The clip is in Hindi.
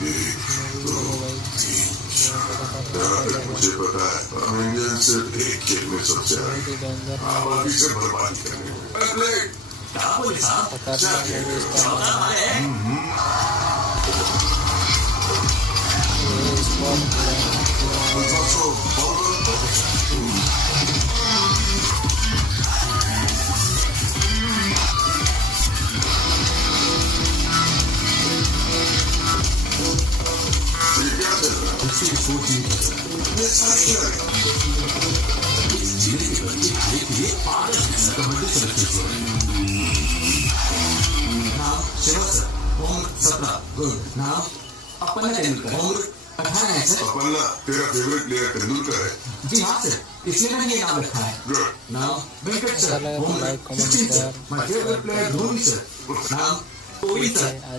मुझे पता है हम इंडियन सिर्फ एक खेल में सबसे आगे आबादी से बर्बादी करने में नाम अपना तेंदुलकर, उम्र 18 है सर। अपना तेरा फेवरेट प्लेयर तेंदुलकर है? जी हाँ सर, इसलिए मैंने ये नाम रखा है। गुड। नाम वेंकट सर, उम्र 16 sir. My favourite player Dhoni sir, नाम कोहली सर।